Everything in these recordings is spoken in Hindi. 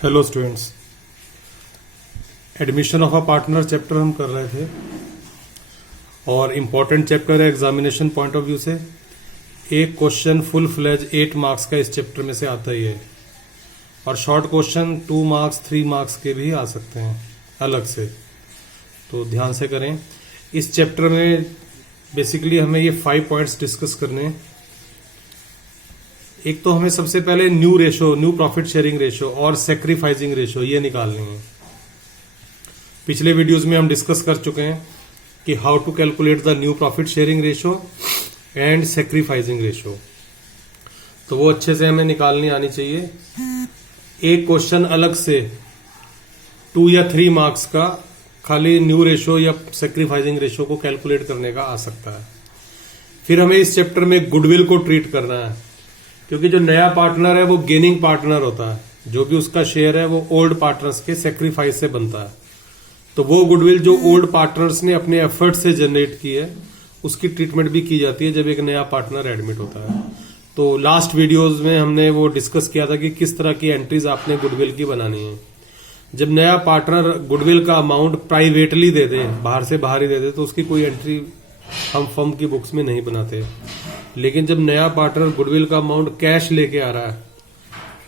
Hello students, admission of a partner chapter हम कर रहे थे और इम्पॉर्टेंट चैप्टर है एग्जामिनेशन पॉइंट ऑफ व्यू से। एक क्वेश्चन फुल फ्लेज 8 मार्क्स का इस चैप्टर में से आता ही है और शॉर्ट क्वेश्चन 2 मार्क्स 3 मार्क्स के भी आ सकते हैं अलग से, तो ध्यान से करें। इस चैप्टर में बेसिकली हमें ये 5 पॉइंट्स डिस्कस करने हैं। एक तो हमें सबसे पहले new ratio, new profit sharing ratio और सेक्रीफाइसिंग रेशो ये निकालनी है। पिछले वीडियोस में हम डिस्कस कर चुके हैं कि how to calculate the new profit sharing ratio and sacrificing ratio, तो वो अच्छे से हमें निकालनी आनी चाहिए। एक क्वेश्चन अलग से 2 या 3 मार्क्स का खाली न्यू रेशो या सेक्रीफाइसिंग रेशो को कैलकुलेट करने का आ सकता है। फिर हमें इस चैप्टर में गुडविल को ट्रीट करना है, क्योंकि जो नया पार्टनर है वो गेनिंग पार्टनर होता है, जो भी उसका शेयर है वो ओल्ड पार्टनर्स के सेक्रीफाइस से बनता है। तो वो गुडविल जो ओल्ड पार्टनर्स ने अपने एफर्ट से जनरेट की है उसकी ट्रीटमेंट भी की जाती है जब एक नया पार्टनर एडमिट होता है। तो लास्ट वीडियोस में हमने वो डिस्कस किया था कि किस तरह की एंट्रीज आपने गुडविल की बनानी है। जब नया पार्टनर गुडविल का अमाउंट प्राइवेटली दे दे, बाहर से बाहर ही दे दे, तो उसकी कोई एंट्री हम फर्म की बुक्स में नहीं बनाते। लेकिन जब नया पार्टनर गुडविल का अमाउंट कैश लेके आ रहा है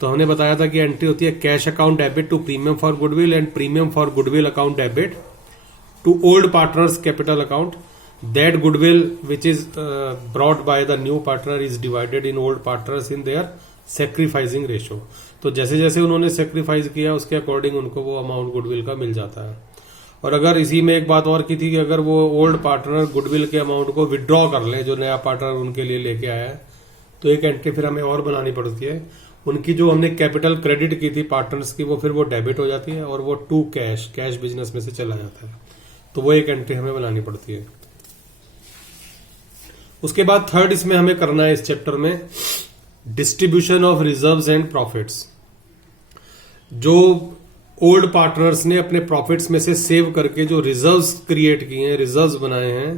तो हमने बताया था कि एंट्री होती है cash account debit to premium for goodwill and premium for goodwill account debit to old partners capital account. That goodwill which is brought by the new partner is divided in old partners in their sacrificing ratio. तो जैसे जैसे उन्होंने सेक्रीफाइस किया उसके अकॉर्डिंग उनको वो अमाउंट गुडविल का मिल जाता है। और अगर इसी में एक बात और की थी कि अगर वो ओल्ड पार्टनर गुडविल के अमाउंट को विड्रॉ कर ले जो नया पार्टनर उनके लिए लेके आया है, तो एक एंट्री फिर हमें और बनानी पड़ती है। उनकी जो हमने कैपिटल क्रेडिट की थी पार्टनर्स की, वो फिर वो डेबिट हो जाती है और वो टू कैश बिजनेस में से चला जाता है, तो वो एक एंट्री हमें बनानी पड़ती है। उसके बाद थर्ड इसमें हमें करना है इस चैप्टर में distribution of reserves and profits. जो ओल्ड पार्टनर्स ने अपने प्रॉफिट्स में से सेव करके जो रिजर्व्स क्रिएट किए हैं, रिजर्व्स बनाए हैं,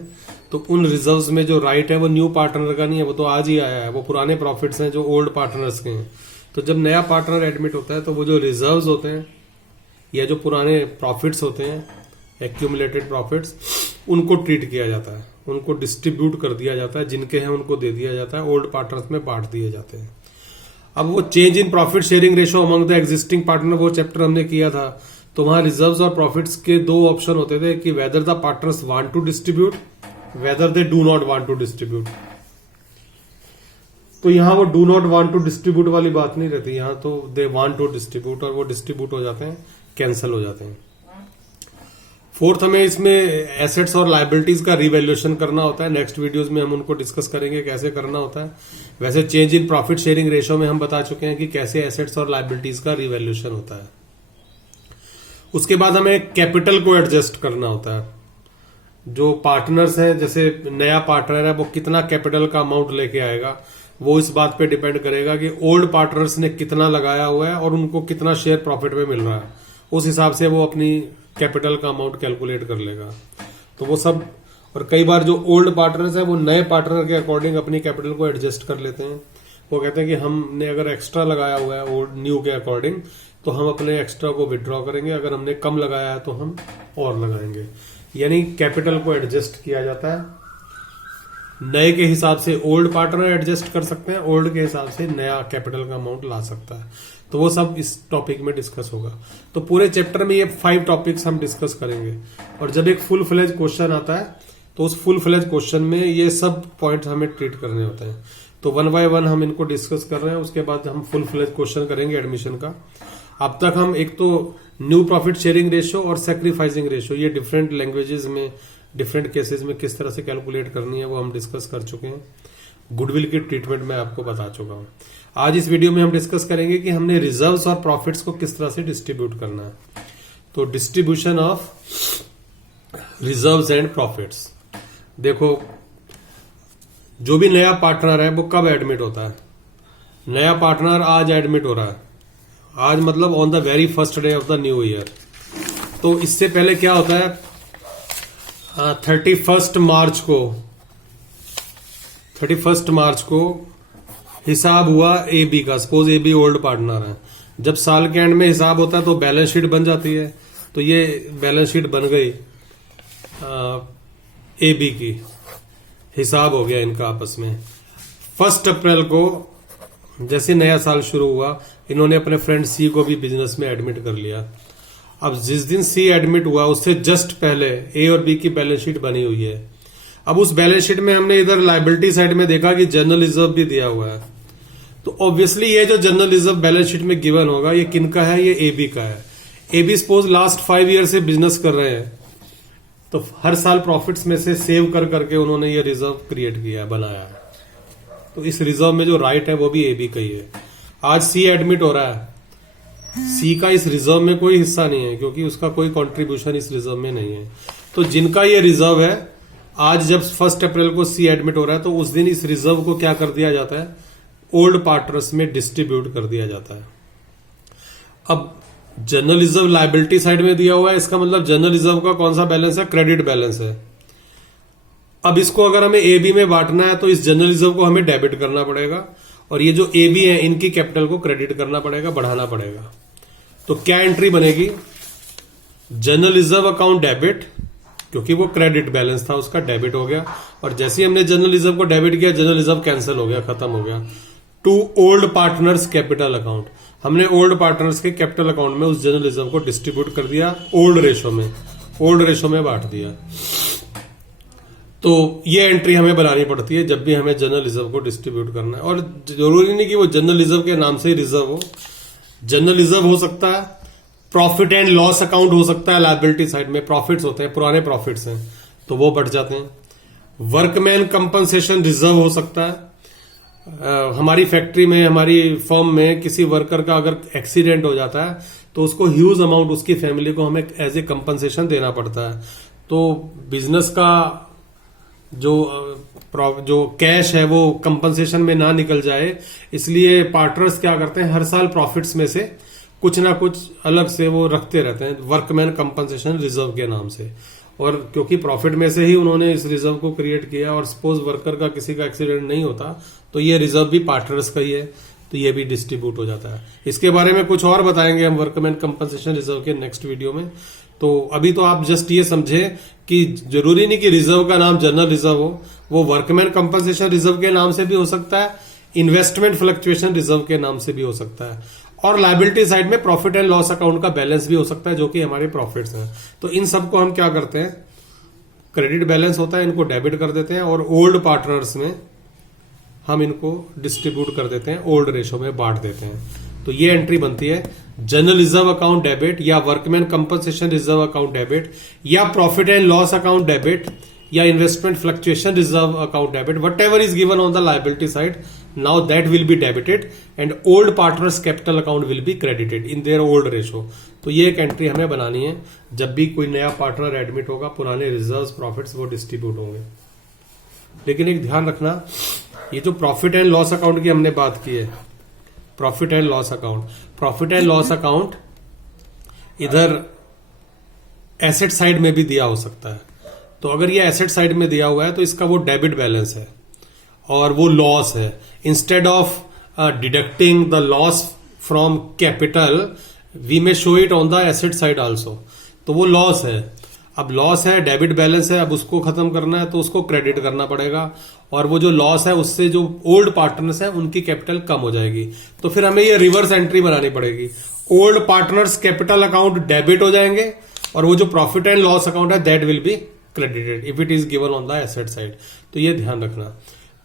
तो उन रिजर्व्स में जो राइट है वो न्यू पार्टनर का नहीं है, वो तो आज ही आया है, वो पुराने प्रॉफिट्स हैं जो ओल्ड पार्टनर्स के हैं। तो जब नया पार्टनर एडमिट होता है तो वो जो रिजर्व्स होते हैं या जो पुराने प्रॉफिट्स होते हैं, एक्यूमुलेटेड प्रॉफिट्स, उनको ट्रीट किया जाता है, उनको डिस्ट्रीब्यूट कर दिया जाता है, जिनके हैं उनको दे दिया जाता है, ओल्ड पार्टनर्स में बांट दिए जाते हैं। अब वो change in profit sharing ratio among the existing partner, वो चैप्टर हमने किया था, तो वहां रिजर्व्स और प्रॉफिट्स के 2 ऑप्शन होते थे कि whether the partners want to distribute, whether they do not want to distribute. तो यहां वो do not want to distribute वाली बात नहीं रहती, यहां तो दे वांट टू डिस्ट्रीब्यूट और वो डिस्ट्रीब्यूट हो जाते हैं, कैंसिल हो जाते हैं। फोर्थ, हमें इसमें एसेट्स और लायबिलिटीज का रिवैल्यूएशन करना होता है। नेक्स्ट वीडियोस में हम उनको डिस्कस करेंगे कैसे करना होता है। वैसे change in profit sharing ratio में हम बता चुके हैं कि कैसे एसेट्स और लायबिलिटीज का रिवैल्यूएशन होता है। उसके बाद हमें कैपिटल को एडजस्ट करना होता है। जो पार्टनर्स हैं, जैसे नया पार्टनर है, वो कितना कैपिटल का अमाउंट लेके आएगा, वो इस बात पे डिपेंड करेगा कि ओल्ड पार्टनर्स ने कितना लगाया हुआ है और उनको कितना शेयर प्रॉफिट में मिल रहा है। उस हिसाब से वो अपनी कैपिटल का अमाउंट कैलकुलेट कर लेगा। तो वो सब, और कई बार जो ओल्ड पार्टनर्स है वो नए पार्टनर के अकॉर्डिंग अपनी कैपिटल को एडजस्ट कर लेते हैं। वो कहते हैं कि हमने अगर एक्स्ट्रा लगाया हुआ है ओल्ड न्यू के अकॉर्डिंग, तो हम अपने एक्स्ट्रा को विड्रॉ करेंगे, अगर हमने कम लगाया है तो हम और लगाएंगे। यानी कैपिटल को एडजस्ट किया जाता है। नए के हिसाब से ओल्ड पार्टनर एडजस्ट कर सकते हैं, ओल्ड के हिसाब से नया कैपिटल का अमाउंट ला सकता है। तो वो सब इस टॉपिक में डिस्कस होगा। तो पूरे चैप्टर में ये 5 टॉपिक्स हम डिस्कस करेंगे, और जब एक फुल फ्लेज क्वेश्चन आता है तो उस फुल फ्लेज क्वेश्चन में ये सब पॉइंट्स हमें ट्रीट करने होते हैं। तो 1 बाय 1 हम इनको डिस्कस कर रहे हैं, उसके बाद हम फुल फ्लेज क्वेश्चन करेंगे एडमिशन का। अब तक हम एक तो न्यू प्रॉफिट शेयरिंग रेशो और सेक्रीफाइसिंग रेशो, ये डिफरेंट लैंग्वेजेस में डिफरेंट केसेस में किस तरह से कैलकुलेट करनी है वो हम डिस्कस कर चुके हैं। गुडविल की ट्रीटमेंट मैं आपको बता चुका हूं। आज इस वीडियो में हम डिस्कस करेंगे कि हमने रिजर्व्स और प्रॉफिट्स को किस तरह से डिस्ट्रीब्यूट करना है। तो distribution of reserves and profits. देखो, जो भी नया पार्टनर है वो कब एडमिट होता है? नया पार्टनर आज एडमिट हो रहा है, आज मतलब on the very first day of the new year. तो इससे पहले क्या होता है, 31 मार्च को हिसाब हुआ ए बी का। Suppose A B old partner है, जब साल के एंड में हिसाब होता है तो बैलेंस शीट बन जाती है। तो ये बैलेंस शीट बन गई AB की, हिसाब हो गया इनका आपस में। 1 अप्रैल को जैसे नया साल शुरू हुआ, इन्होंने अपने फ्रेंड C को भी बिजनेस में एडमिट कर लिया। अब जिस दिन C एडमिट हुआ उससे जस्ट पहले A और B की बैलेंस शीट बनी हुई है। अब उस बैलेंस शीट में हमने इधर लायबिलिटी साइड में देखा कि जनरल रिजर्व भी दिया हुआ है। तो ऑब्वियसली ये जो जनरल रिजर्व बैलेंस शीट में गिवन होगा ये किनका है, ये AB का है। AB सपोज लास्ट 5 ईयर से बिजनेस कर रहे हैं, तो हर साल प्रॉफिट्स में से सेव कर करके उन्होंने ये रिजर्व क्रिएट किया है, बनाया है। तो इस रिजर्व में जो राइट है वो भी AB का ही है। आज C एडमिट हो रहा है, C का इस रिजर्व में कोई हिस्सा नहीं है क्योंकि उसका कोई कंट्रीब्यूशन इस रिजर्व में नहीं है। तो जिनका ये रिजर्व है, आज जब 1 अप्रैल को C एडमिट हो रहा है तो उस दिन इस रिजर्व को क्या कर दिया जाता है, ओल्ड पार्टनर्स में डिस्ट्रीब्यूट कर दिया जाता है। अब जनरल रिजर्व लायबिलिटी साइड में दिया हुआ है, इसका मतलब जनरल रिजर्व का कौन सा बैलेंस है, क्रेडिट बैलेंस है। अब इसको अगर हमें AB में बांटना है तो इस जनरल रिजर्व को हमें डेबिट करना पड़ेगा और ये जो AB है इनकी कैपिटल को क्रेडिट करना पड़ेगा, बढ़ाना पड़ेगा। तो क्या एंट्री बनेगी, जनरल रिजर्व अकाउंट डेबिट, क्योंकि वो क्रेडिट बैलेंस था उसका डेबिट हो गया। और जैसे ही हमने जनरल रिजर्व को डेबिट किया, जनरल रिजर्व कैंसिल हो गया, खत्म हो गया। To old partners capital account, हमने ओल्ड पार्टनर्स के कैपिटल अकाउंट में उस जनरल रिजर्व को डिस्ट्रीब्यूट कर दिया, ओल्ड रेशो में बांट दिया। तो ये एंट्री हमें बनानी पड़ती है जब भी हमें जनरल रिजर्व को डिस्ट्रीब्यूट करना है। और जरूरी नहीं कि वो जनरल रिजर्व के नाम से ही रिजर्व हो, जनरल रिजर्व हो सकता है, प्रॉफिट एंड लॉस अकाउंट हो सकता है, लायबिलिटी साइड में प्रॉफिट्स होते हैं, पुराने प्रॉफिट्स हैं तो वो बढ़ जाते हैं। वर्कमैन कंपनसेशन रिजर्व हो सकता है, हमारी फैक्ट्री में, हमारी फर्म में किसी वर्कर का अगर एक्सीडेंट हो जाता है तो उसको ह्यूज अमाउंट उसकी फैमिली को हमें एज ए कंपनसेशन देना पड़ता है। तो बिजनेस का जो कैश है वो कंपनसेशन में ना निकल जाए, इसलिए पार्टनर्स क्या करते हैं, हर साल प्रॉफिट्स में से कुछ ना कुछ अलग से वो रखते रहते हैं वर्कमैन कंपनसेशन रिजर्व के नाम से। और क्योंकि प्रॉफिट में से ही उन्होंने इस रिजर्व को क्रिएट किया और सपोज वर्कर का किसी का एक्सीडेंट नहीं होता तो ये रिजर्व भी पार्टनर्स का ही है, तो ये भी डिस्ट्रीब्यूट हो जाता है। इसके बारे में कुछ और बताएंगे हम वर्कमैन कंपनसेशन रिजर्व के नेक्स्ट वीडियो में। तो अभी तो आप जस्ट ये समझे कि जरूरी नहीं कि रिजर्व का नाम जनरल रिजर्व हो, वो वर्कमैन कंपनसेशन रिजर्व के नाम से भी हो सकता है, इन्वेस्टमेंट फ्लक्चुएशन रिजर्व के नाम से भी हो सकता है, और लायबिलिटी साइड में प्रॉफिट एंड लॉस अकाउंट का बैलेंस भी हो सकता है जो कि हमारे प्रॉफिट्स हैं। तो इन सबको हम क्या करते हैं, क्रेडिट बैलेंस होता है, इनको डेबिट कर देते हैं और ओल्ड पार्टनर्स में हम इनको डिस्ट्रीब्यूट कर देते हैं, ओल्ड रेशो में बांट देते हैं। तो ये एंट्री बनती है जनरल रिजर्व अकाउंट डेबिट या workman compensation reserve account debit या profit and loss account debit या investment fluctuation reserve account debit, whatever is given on the liability side, now that will be debited and old partners capital account will be credited in their old ratio। तो ये एक एंट्री हमें बनानी है, जब भी कोई नया पार्टनर एडमिट होगा पुराने रिजर्व्स प्रॉफिट्स वो डिस्ट्रीब्यूट होंगे। लेकिन एक ध्यान रखना, ये जो प्रॉफिट एंड लॉस अकाउंट की हमने बात की है, प्रॉफिट एंड लॉस अकाउंट इधर एसेट साइड में भी दिया हो सकता है। तो अगर ये एसेट साइड में दिया हुआ है तो इसका वो डेबिट बैलेंस है और वो लॉस है। Instead of deducting the loss from capital we may show it on the asset side also, तो वो लॉस है। अब लॉस है, डेबिट बैलेंस है, अब उसको खत्म करना है तो उसको क्रेडिट करना पड़ेगा और वो जो लॉस है उससे जो ओल्ड पार्टनर्स है उनकी कैपिटल कम हो जाएगी। तो फिर हमें ये रिवर्स एंट्री बनानी पड़ेगी, old partners capital account debit हो जाएंगे और वो जो प्रॉफिट एंड लॉस अकाउंट है that will be credited if it is given on the asset side. तो ये ध्यान रखना।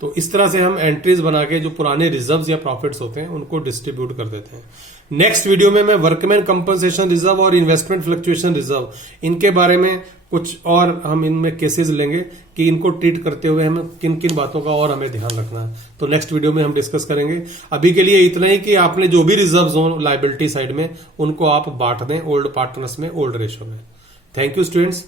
तो इस तरह से हम एंट्रीज बना के जो पुराने रिजर्व्स या प्रॉफिट्स होते हैं उनको डिस्ट्रीब्यूट कर देते हैं। नेक्स्ट वीडियो में मैं वर्कमैन कंपनसेशन रिजर्व और इन्वेस्टमेंट फ्लक्चुएशन रिजर्व इनके बारे में कुछ और हम इनमें केसेस लेंगे कि इनको ट्रीट करते हुए हमें किन किन बातों का और हमें ध्यान रखना है। तो नेक्स्ट वीडियो में हम डिस्कस करेंगे। अभी के लिए इतना ही कि आपने जो भी रिजर्व्स हो लायबिलिटी साइड में उनको आप बांट दें ओल्ड पार्टनर्स में, ओल्ड रेशो में। Thank you students.